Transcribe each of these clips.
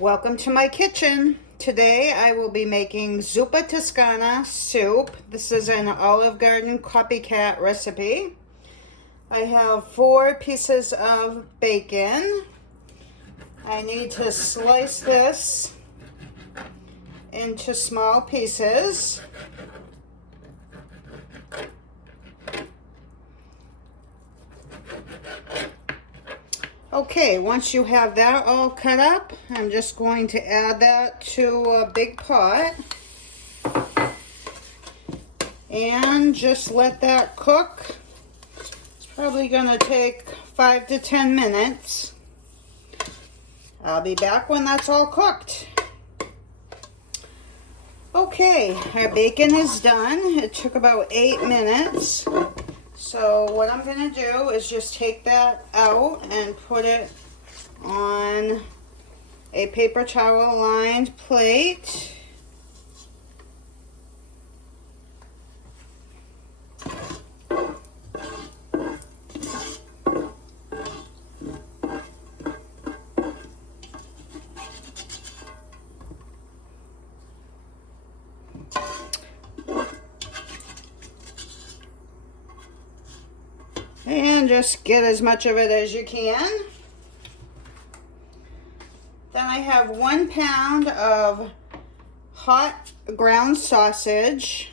Welcome to my kitchen. Today I will be making Zuppa Toscana soup. This is an Olive Garden Copycat recipe. I have 4 pieces of bacon. I need to slice this into small pieces. Okay, once you have that all cut up, I'm just going to add that to a big pot and just let that cook. It's probably going to take 5 to 10 minutes. I'll be back when that's all cooked. Okay, our bacon is done. It took about 8 minutes. So what I'm going to do is just take that out and put it on a paper towel lined plate. And just get as much of it as you can. Then I have 1 pound of hot ground sausage.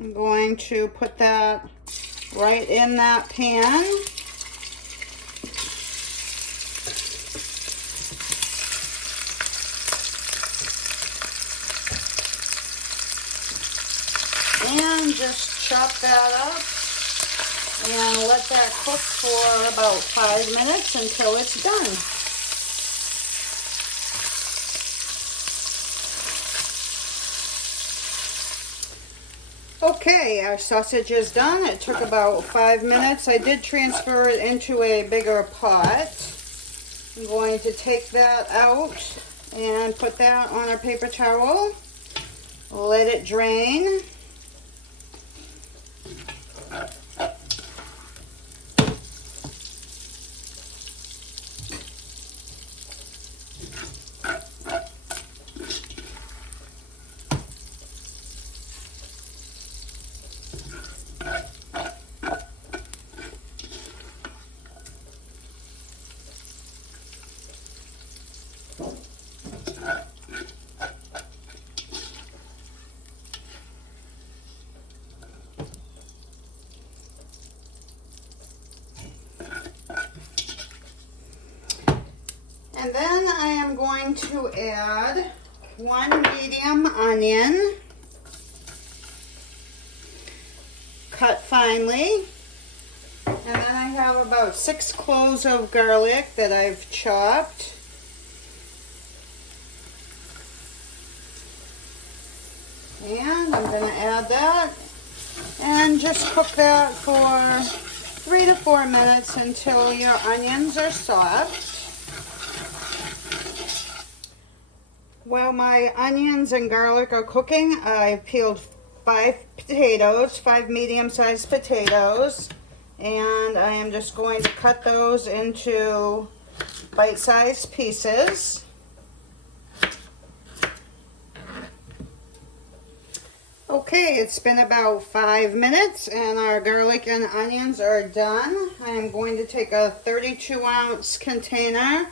I'm going to put that right in that pan. And just chop that up. And let that cook for about 5 minutes until it's done. Okay, our sausage is done. It took about 5 minutes. I did transfer it into a bigger pot. I'm going to take that out and put that on a paper towel. Let it drain. And then I am going to add 1 medium onion, cut finely. And then I have about 6 cloves of garlic that I've chopped. And I'm going to add that and just cook that for 3 to 4 minutes until your onions are soft. While my onions and garlic are cooking, I've peeled 5 potatoes, 5 medium-sized potatoes, and I am just going to cut those into bite-sized pieces. Okay, it's been about 5 minutes and our garlic and onions are done. I am going to take a 32-ounce container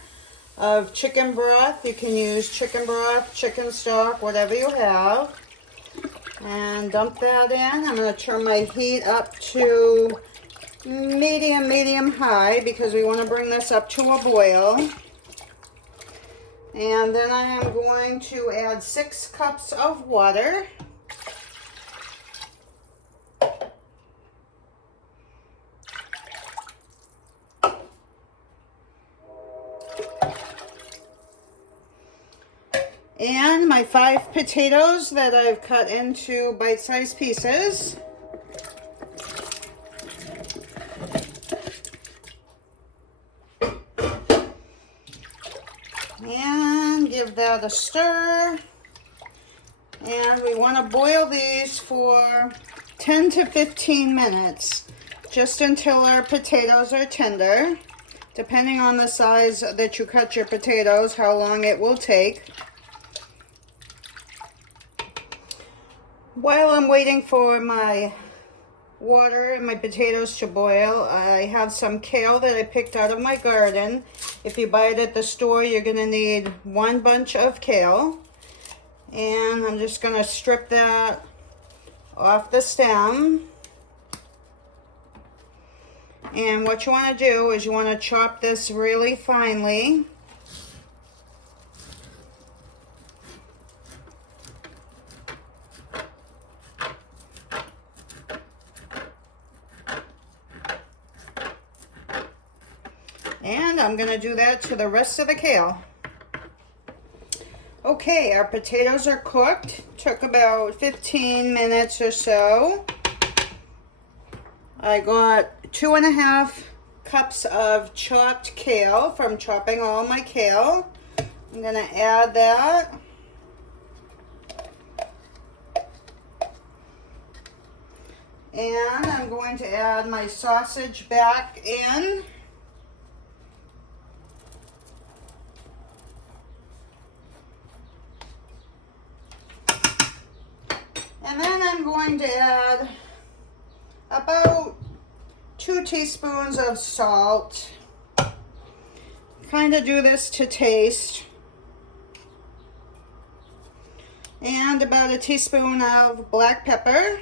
of chicken broth. You can use chicken broth, chicken stock, whatever you have. And dump that in. I'm going to turn my heat up to medium high because we want to bring this up to a boil. And then I am going to add 6 cups of water. And my 5 potatoes that I've cut into bite-sized pieces. And give that a stir. And we want to boil these for 10 to 15 minutes, just until our potatoes are tender. depending on the size that you cut your potatoes, how long it will take. While I'm waiting for my water and my potatoes to boil, I have some kale that I picked out of my garden. If you buy it at the store, you're going to need 1 bunch of kale. And I'm just going to strip that off the stem. And what you want to do is you want to chop this really finely. And I'm going to do that to the rest of the kale. Okay, our potatoes are cooked. Took about 15 minutes or so. I got 2.5 cups of chopped kale from chopping all my kale. I'm going to add that. And I'm going to add my sausage back in. And then I'm going to add about 2 teaspoons of salt. Kind of do this to taste. And about a teaspoon of black pepper.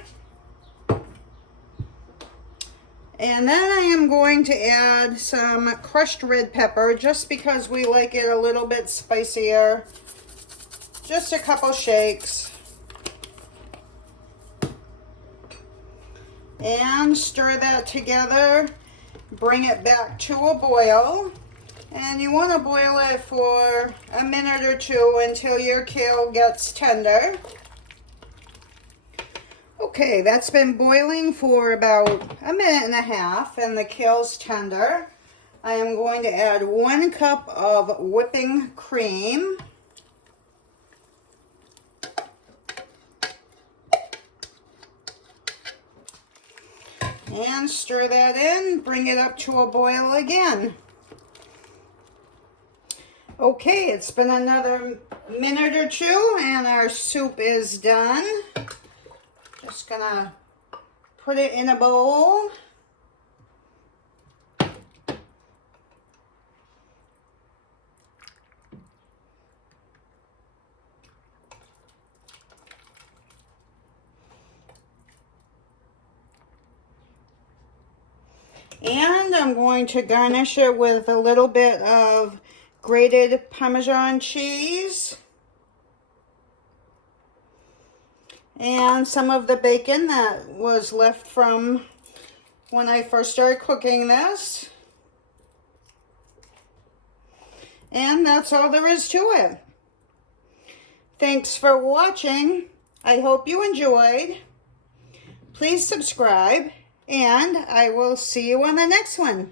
And then I am going to add some crushed red pepper just because we like it a little bit spicier. Just a couple shakes. And stir that together, bring it back to a boil, and you want to boil it for a minute or 2 until your kale gets tender. Okay, that's been boiling for about a minute and a half, and the kale's tender. I am going to add 1 cup of whipping cream. And stir that in, bring it up to a boil again. Okay, it's been another minute or 2 and our soup is done. Just gonna put it in a bowl. And I'm going to garnish it with a little bit of grated Parmesan cheese. And some of the bacon that was left from when I first started cooking this. And that's all there is to it. Thanks for watching. I hope you enjoyed. Please subscribe. And I will see you on the next one.